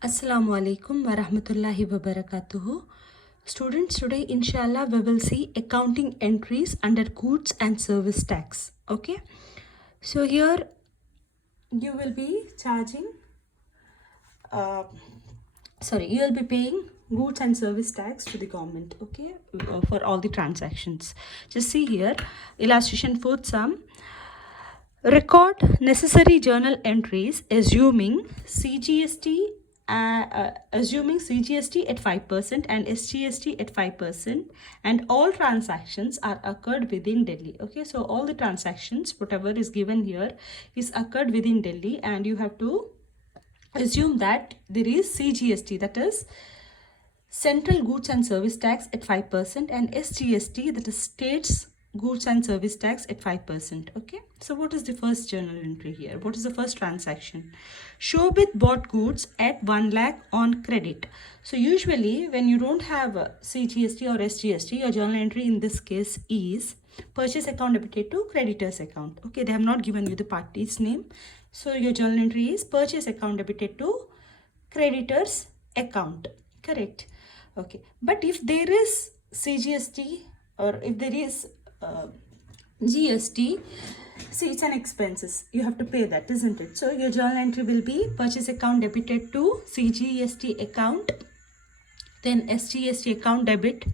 Assalamu alaikum wa rahmatullahi wa barakatuhu. Students, today inshallah we will see accounting entries under goods and service tax. Okay, so here you will be charging you will be paying goods and service tax to the government, okay, for all the transactions. Just see here, illustration fourth sum. Record necessary journal entries assuming CGST at 5% and SGST at 5%, and all transactions are occurred within Delhi. Okay, so all the transactions, whatever is given here, is occurred within Delhi, and you have to assume that there is CGST, that is Central Goods and Service Tax at 5%, and SGST, that is States Goods and Service Tax at 5%. Okay, so what is the first journal entry here? What is the first transaction? Shobit bought goods at 1 lakh on credit. So usually when you don't have a CGST or SGST, your journal entry in this case is purchase account debited to creditors account. Okay, they have not given you the party's name, so your journal entry is purchase account debited to creditors account. Correct. Okay, but if there is CGST or if there is GST, see, it's an expenses, you have to pay that, isn't it? So your journal entry will be purchase account debited to CGST account, then SGST account debit,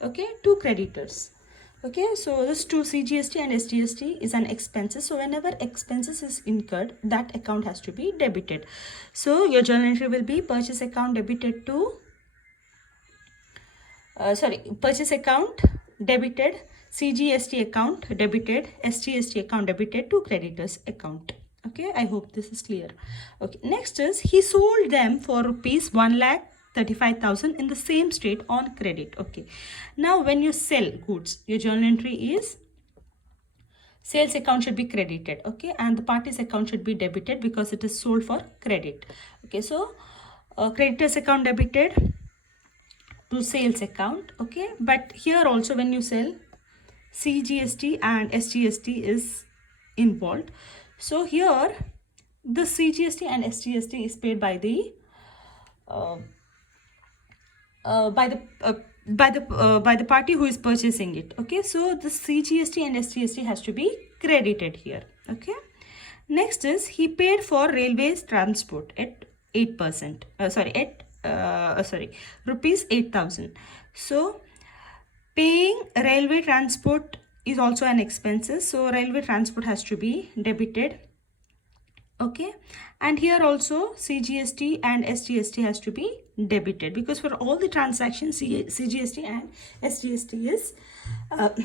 okay, to creditors. Okay, so this to CGST and SGST is an expenses. So whenever expenses is incurred, that account has to be debited. So your journal entry will be purchase account debited to purchase account debited, CGST account debited, SGST account debited to creditors account. Okay, I hope this is clear. Okay, next is he sold them for rupees 1,35,000 in the same state on credit. Okay, now when you sell goods, your journal entry is sales account should be credited, okay, and the party's account should be debited because it is sold for credit. Okay, so creditors account debited to sales account. Okay, but here also when you sell, CGST and SGST is involved. So here the CGST and SGST is paid by the party who is purchasing it. Okay, so the CGST and SGST has to be credited here. Okay, next is he paid for railways transport at 8%. Rupees 8,000. So paying railway transport is also an expenses, so railway transport has to be debited. Okay, and here also CGST and SGST has to be debited because for all the transactions CGST and SGST is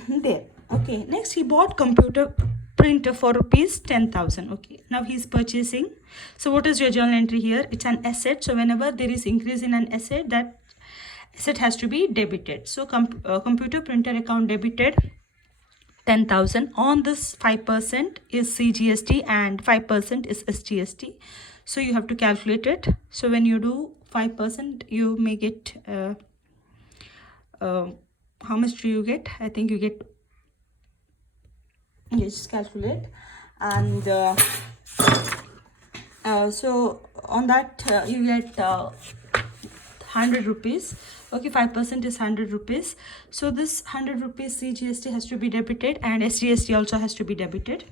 there. Okay, next he bought computer printer for rupees 10,000. Okay, now he's purchasing. So what is your journal entry here? It's an asset, so whenever there is increase in an asset, that asset has to be debited. So computer printer account debited 10,000. On this 5% is CGST and 5% is SGST. So you have to calculate it. So when you do 5%, you may get how much do you get? I think you get, you just calculate, and so on that you get 100 rupees. Okay, 5% is 100 rupees. So this 100 rupees CGST has to be debited and SGST also has to be debited.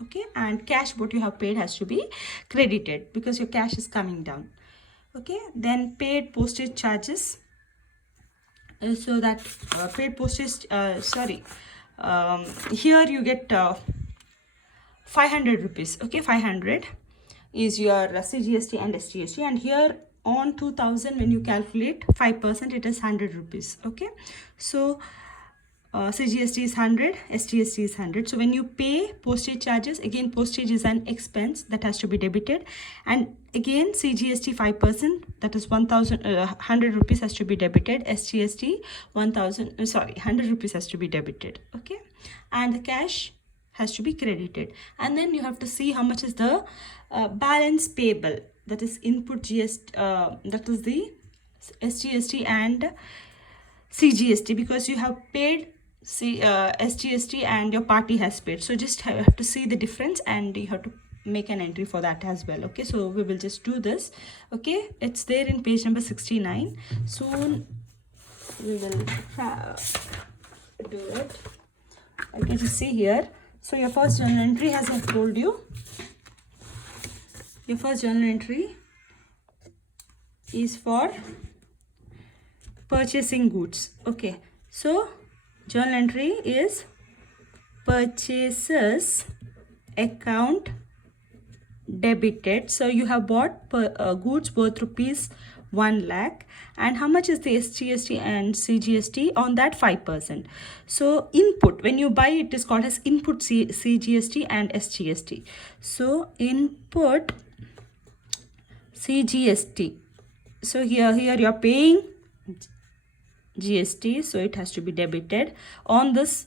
Okay, and cash what you have paid has to be credited because your cash is coming down. Okay, then paid postage charges. So that paid postage, here you get 500 rupees. Okay, 500 is your CGST and SGST, and here on 2,000 when you calculate 5%, it is 100 rupees. Okay, so CGST is 100, SGST is 100. So when you pay postage charges, again postage is an expense that has to be debited, and again CGST 5%, that is 100 rupees has to be debited. SGST 100 rupees has to be debited. Okay, and the cash has to be credited, and then you have to see how much is the balance payable, that is input GST, that is the SGST and CGST, because you have paid SGST and your party has paid. So just have to see the difference and you have to make an entry for that as well. Okay, so we will just do this. Okay, it's there in page number 69. Soon we will do it. Okay, just see here. So your first journal entry, as I've told you, your first journal entry is for purchasing goods. Okay, so journal entry is purchases account debited. So you have bought goods worth rupees 1 lakh, and how much is the SGST and CGST on that? 5%. So input, when you buy, it is called as input CGST and SGST. So input CGST. So here you are paying GST, so it has to be debited. On this,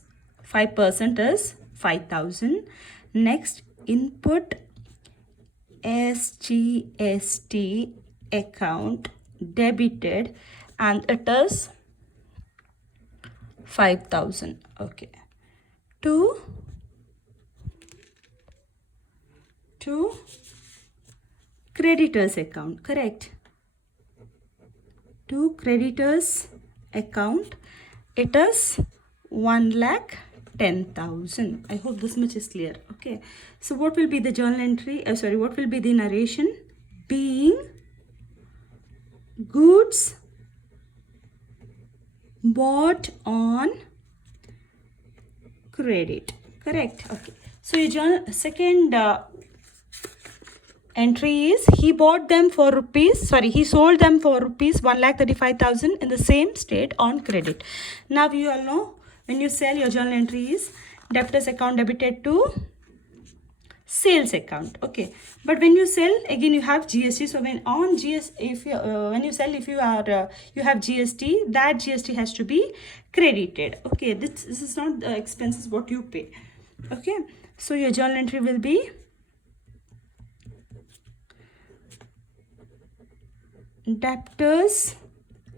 5% is 5,000. Next, input SGST account debited, and it is 5,000. Okay, to creditors account, correct? To creditors account, it is 1,10,000. I hope this much is clear. Okay, so what will be the journal entry? What will be the narration? Being goods bought on credit, correct? Okay, so your journal second entry is he sold them for rupees 1,35,000 in the same state on credit. Now you all know, when you sell, your journal entry is debtors account debited to sales account. Okay, but when you sell, again you have GST. So when on GST, if you when you sell, if you are you have GST, that GST has to be credited. Okay, this is not the expenses what you pay. Okay, so your journal entry will be debtors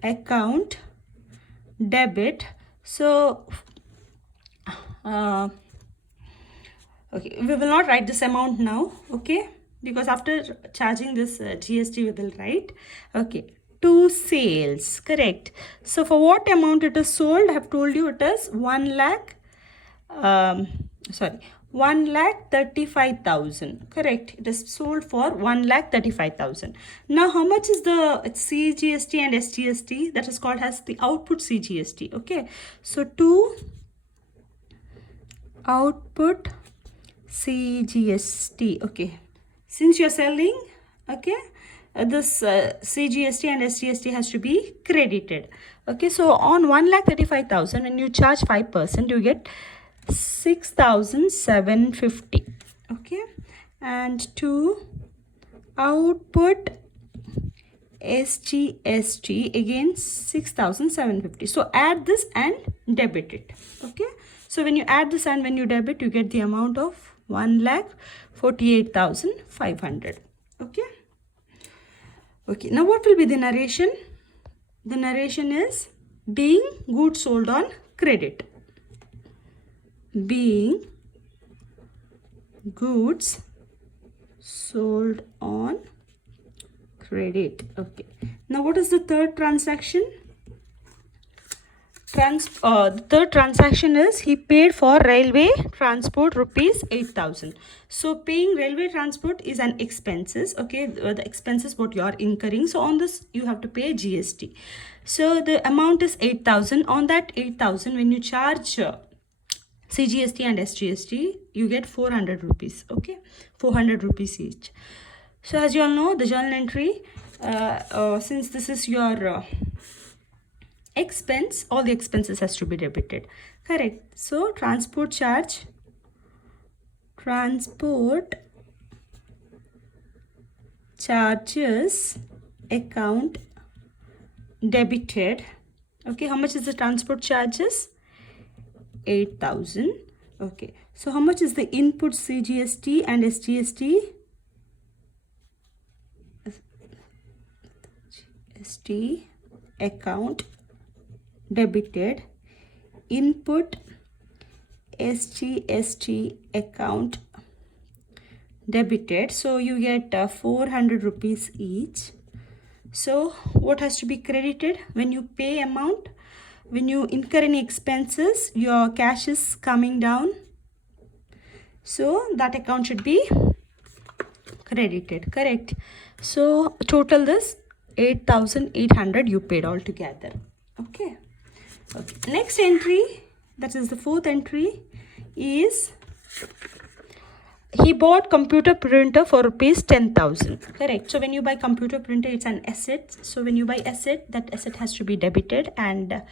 account debit. So okay, we will not write this amount now, okay, because after charging this GST we will write. Okay, to sales, correct? So for what amount it is sold, I have told you it is 1,35,000, correct? It is sold for 1,35,000. Now how much is the CGST and SGST? That is called as the output CGST. Okay, so to output CGST. Okay, since you're selling, okay, this CGST and SGST has to be credited. Okay, so on 1,35,000, when you charge 5%, you get 6,750. Okay, and to output SGST, again 6,750. So add this and debit it. Okay, so when you add this and when you debit, you get the amount of 1,48,500. Okay. Okay, now what will be the narration? The narration is being goods sold on credit. Being goods sold on credit. Okay, now what is the third transaction? The third transaction is he paid for railway transport rupees 8,000. So paying railway transport is an expenses. Okay, the expenses what you are incurring. So on this you have to pay GST. So the amount is 8,000. On that 8,000, when you charge CGST and SGST, you get 400 rupees. Okay, 400 rupees each. So as you all know, the journal entry, since this is your expense, all the expenses has to be debited, correct? So transport charges account debited. Okay, how much is the transport charges? 8,000. Okay, so how much is the input CGST and SGST? GST account debited, input SGST account debited. So you get 400 rupees each. So what has to be credited? When you pay amount, when you incur any expenses, your cash is coming down. So that account should be credited, correct? So total this 8,800 you paid altogether. Okay. Next entry, that is the fourth entry, is he bought computer printer for rupees 10,000. Correct. So when you buy computer printer, it's an asset. So when you buy asset, that asset has to be debited, and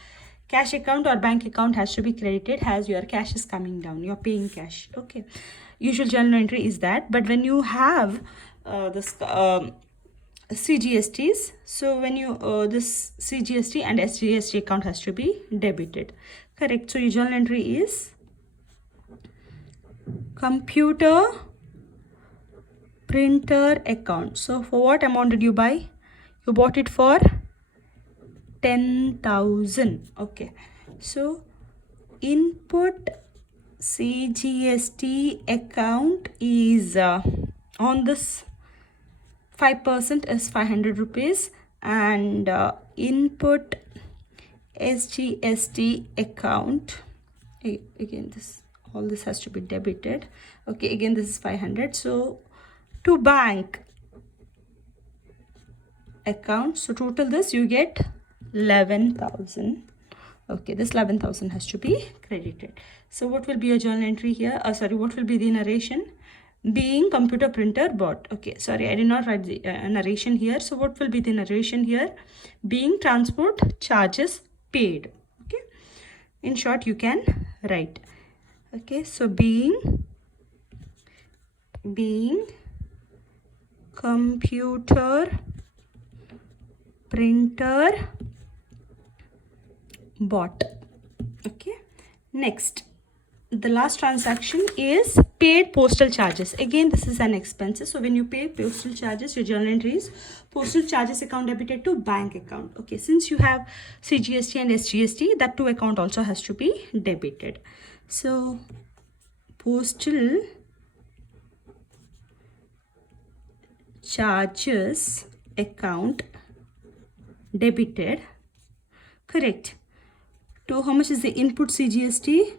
cash account or bank account has to be credited as your cash is coming down. You're paying cash. Okay. Usual journal entry is that. But when you have this CGSTs, so when you this CGST and SGST account has to be debited. Correct. So your journal entry is computer printer account. So for what amount did you buy? You bought it for 10,000. Okay. So input CGST account is on this 5% is 500 rupees, and input SGST account, again this all this has to be debited. Okay, again this is 500. So to bank account, so total this you get 11,000. Okay, this 11,000 has to be credited. So what will be your journal entry here? What will be the narration? Being computer printer bought. Okay, sorry, I did not write the narration here. So what will be the narration here? Being transport charges paid. Okay, in short you can write. Okay, so being computer printer bought. Okay, next, the last transaction is paid postal charges. Again this is an expenses. So when you pay postal charges, your journal entry is postal charges account debited to bank account. Okay, since you have CGST and SGST, that two account also has to be debited. So postal charges account debited, correct, to how much is the input CGST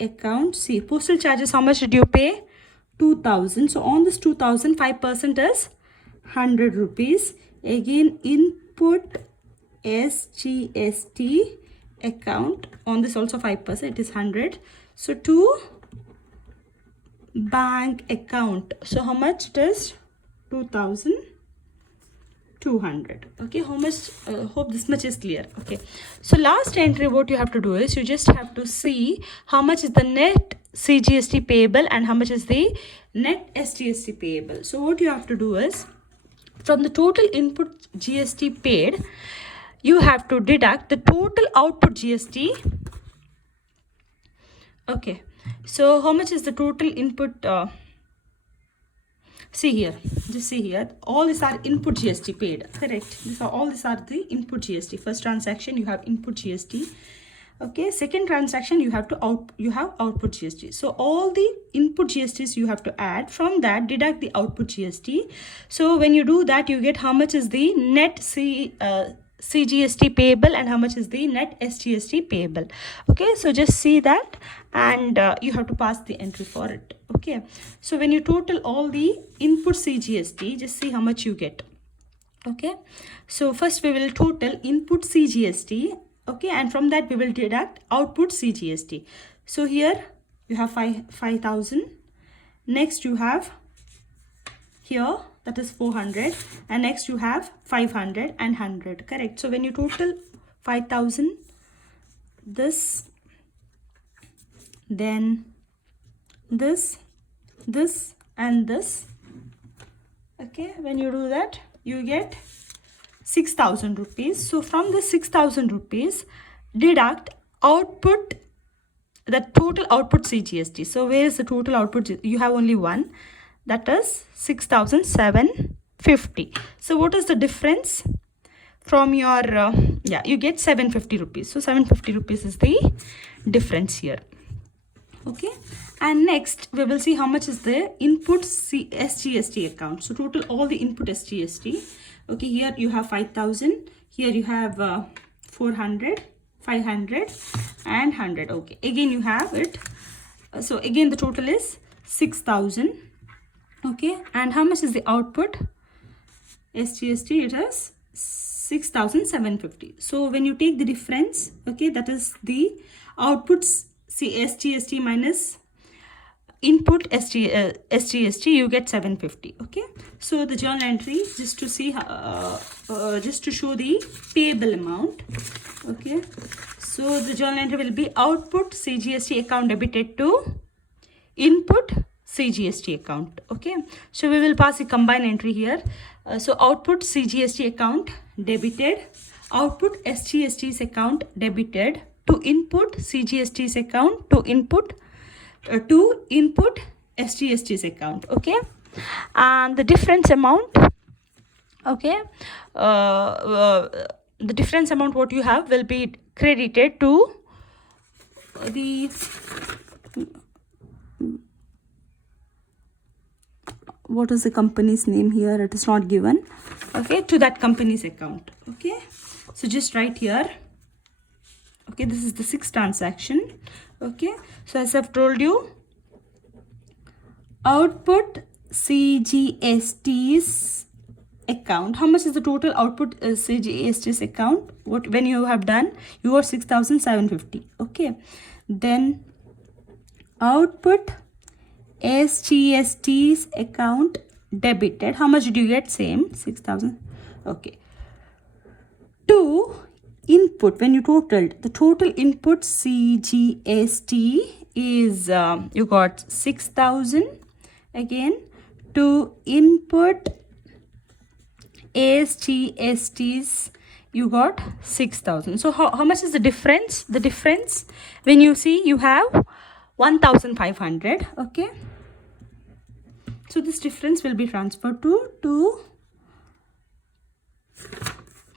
account. See, postal charges, how much did you pay? 2,000. So on this 2,000, 5% is 100 rupees. Again, input SGST account, on this also 5%, it is 100. So to bank account, so how much it is? 2,200. Okay, how much? Hope this much is clear. Okay, so last entry, what you have to do is you just have to see how much is the net CGST payable and how much is the net SGST payable. So what you have to do is, from the total input GST paid, you have to deduct the total output GST. Okay, so how much is the total input? See here, just see here, all these are input GST paid, correct? All these are the input GST. First transaction you have input GST. Okay, second transaction you have output GST. So all the input GSTs you have to add, from that deduct the output GST. So when you do that, you get how much is the net CGST payable and how much is the net SGST payable. Okay, so just see that, and you have to pass the entry for it. Okay, so when you total all the input CGST, just see how much you get. Okay, so first we will total input CGST. Okay, and from that we will deduct output CGST. So here you have 5,000. Next you have here, that is 400, and next you have 500 and 100, correct? So when you total 5,000, this, then this and this, okay, when you do that, you get 6,000 rupees. So from the 6,000 rupees, deduct output, the total output CGST. So where is the total output? You have only one, that is 6,750. So what is the difference from your you get 750 rupees. So 750 rupees is the difference here. Okay, and next we will see how much is the input SGST account. So total all the input SGST. Okay, here you have 5,000, here you have 400, 500 and 100. Okay, again you have it. So again the total is 6,000. Okay, and how much is the output SGST? It is 6,750. So when you take the difference, okay, that is the outputs SGST minus input SGST, you get 750. Okay, so the journal entry, just to see just to show the payable amount. Okay, so the journal entry will be output CGST account debited to input CGST account. Okay, so we will pass a combined entry here. So output CGST account debited, output SGST's account debited to input CGST's account to input SGST's account. Okay, and the difference amount, okay, the difference amount what you have will be credited to the what is the company's name here? It is not given. Okay, to that company's account. Okay, so just write here. Okay, this is the 6th transaction. Okay, so as I've told you, output CGST's account. How much is the total output CGST's account? What when you have done, you got 6,750. Okay, then output SGST's account debited. How much did you get? Same 6,000. Okay, to input, when you totaled, the total input CGST is you got 6,000. Again, to input SGST's you got 6,000. So how much is the difference? The difference, when you see, you have 1,500. Okay, so this difference will be transferred to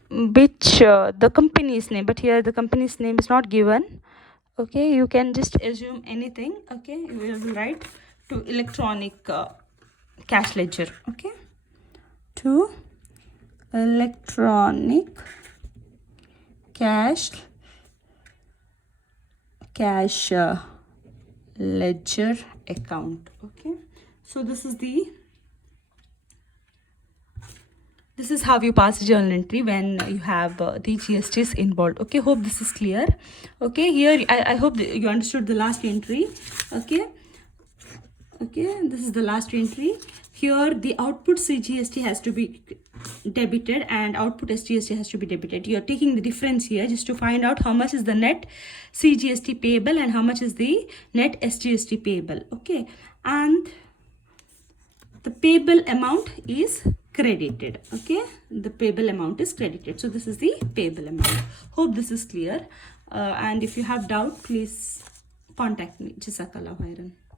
which the company's name, but here the company's name is not given. Okay, you can just assume anything. Okay, you will write to electronic cash ledger. Okay, to electronic cash ledger account. Okay, so this is how you pass a journal entry when you have the GSTs involved. Okay, hope this is clear. Okay, here I hope you understood the last entry. Okay, this is the last entry. Here the output CGST has to be debited and output SGST has to be debited. You are taking the difference here just to find out how much is the net CGST payable and how much is the net SGST payable. Okay, and the payable amount is credited. Okay, the payable amount is credited. So this is the payable amount. Hope this is clear. And if you have doubt, please contact me. Jazakallah khairan.